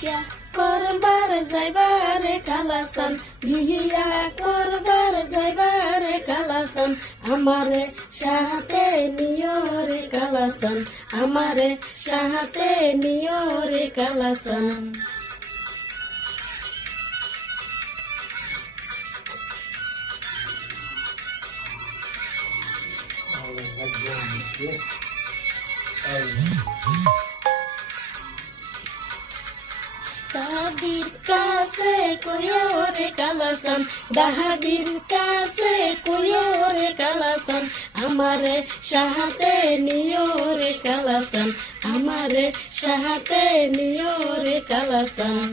বিয়া করবার যাইবারে কালাসান, বিয়া করবার যাইবারে কালাসান, আমারে সাথে নিও রে কালাসান, আমারে সাথে নিও রে কালাসান। দাদির কাছে কইও রে কালাসান, দাদির কাছে কইও রে কালাসান, আমারে সাথে নিও রে কালাসান, আমারে সাথে নিও রে কালাসান।